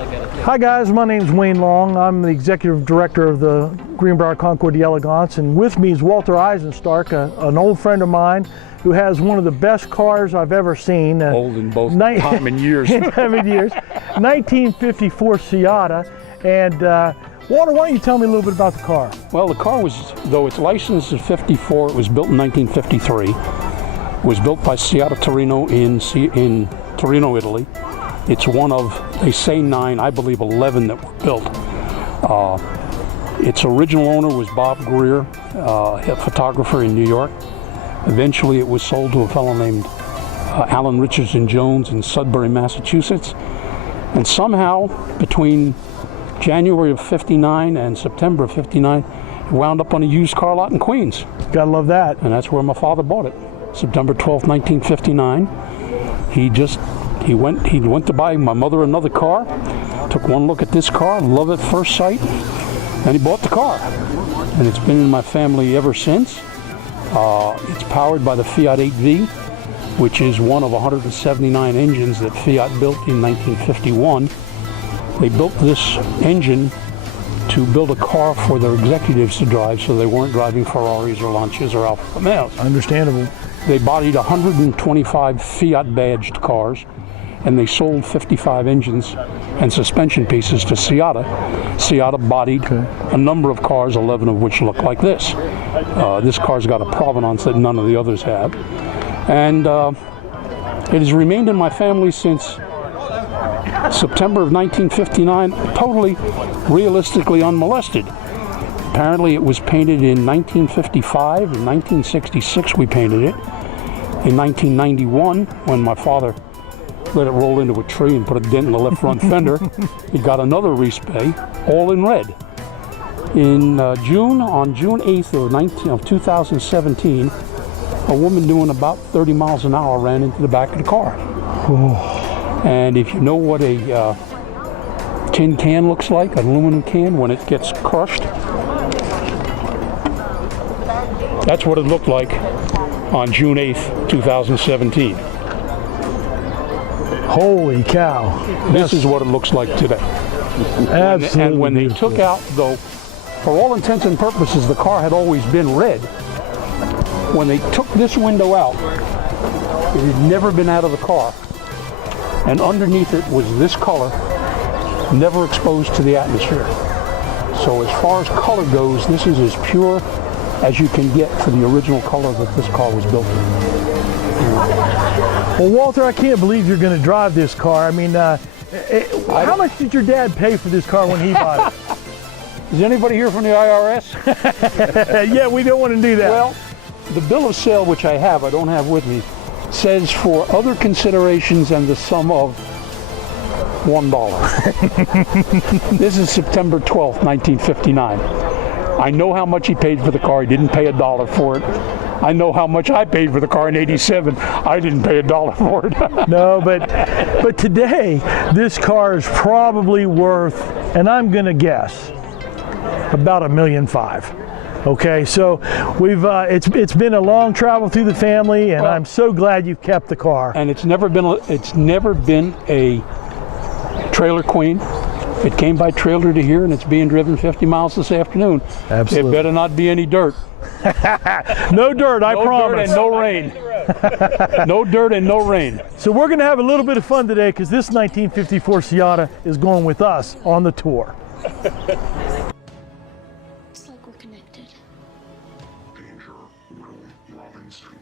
Hi guys, my name's Wayne Long. I'm the executive director of the Greenbrier Concours d'Elegance, and with me is Walter Eisenstark, an old friend of mine who has one of the best cars I've ever seen. Old in both time and years. 1954 Seata. And Walter, why don't you tell me a little bit about the car? Well, the car was, though it's licensed in '54, it was built in 1953. It was built by Seata Torino in Torino, Italy. It's one of, they say 9, I believe 11 that were built. Its original owner was Bob Greer, a photographer in New York. Eventually it was sold to a fellow named Alan Richardson Jones in Sudbury, Massachusetts. And somehow between January of '59 and September of '59, it wound up on a used car lot in Queens. Gotta love that. And that's where my father bought it. September 12th, 1959. He went to buy my mother another car, took one look at this car, love at first sight, and he bought the car. And it's been in my family ever since. It's powered by the Fiat 8V, which is one of 179 engines that Fiat built in 1951. They built this engine to build a car for their executives to drive, so they weren't driving Ferraris or Lancias or Alfa Romeos. Understandable. They bodied 125 Fiat badged cars, and they sold 55 engines and suspension pieces to Seata. Seata bodied a number of cars, 11 of which look like this. This car's got a provenance that none of the others have. And it has remained in my family since September of 1959, totally realistically unmolested. Apparently it was painted in 1955. In 1966 we painted it. In 1991, when my father let it roll into a tree and put a dent in the left front fender, it got another respray, all in red. On June 8th of 2017, a woman doing about 30 miles an hour ran into the back of the car. And if you know what a tin can looks like, an aluminum can, when it gets crushed, that's what it looked like on June 8th, 2017. Holy cow. This is what it looks like today. Absolutely. And when they took out, though, for all intents and purposes, the car had always been red. When they took this window out, it had never been out of the car. And underneath it was this color, never exposed to the atmosphere. So as far as color goes, this is as pure as you can get for the original color that this car was built in. Well, Walter, I can't believe you're going to drive this car. I mean, how much did your dad pay for this car when he bought it? Is anybody here from the IRS? Yeah, we don't want to do that. Well, the bill of sale, which I don't have with me, says for other considerations and the sum of $1. This is September 12th, 1959. I know how much he paid for the car. He didn't pay $1 for it. I know how much I paid for the car in '87. I didn't pay $1 for it. No, but today, this car is probably worth, and I'm going to guess, about $1.5 million. Okay, so it's been a long travel through the family, and I'm so glad you've kept the car. And it's never been a trailer queen. It came by trailer to here, and it's being driven 50 miles this afternoon. Absolutely. It better not be any dirt. No dirt, I promise. No dirt and no rain. No dirt and no rain. So we're going to have a little bit of fun today, because this 1954 Seata is going with us on the tour. It's like we're connected. Danger, Will Robinson.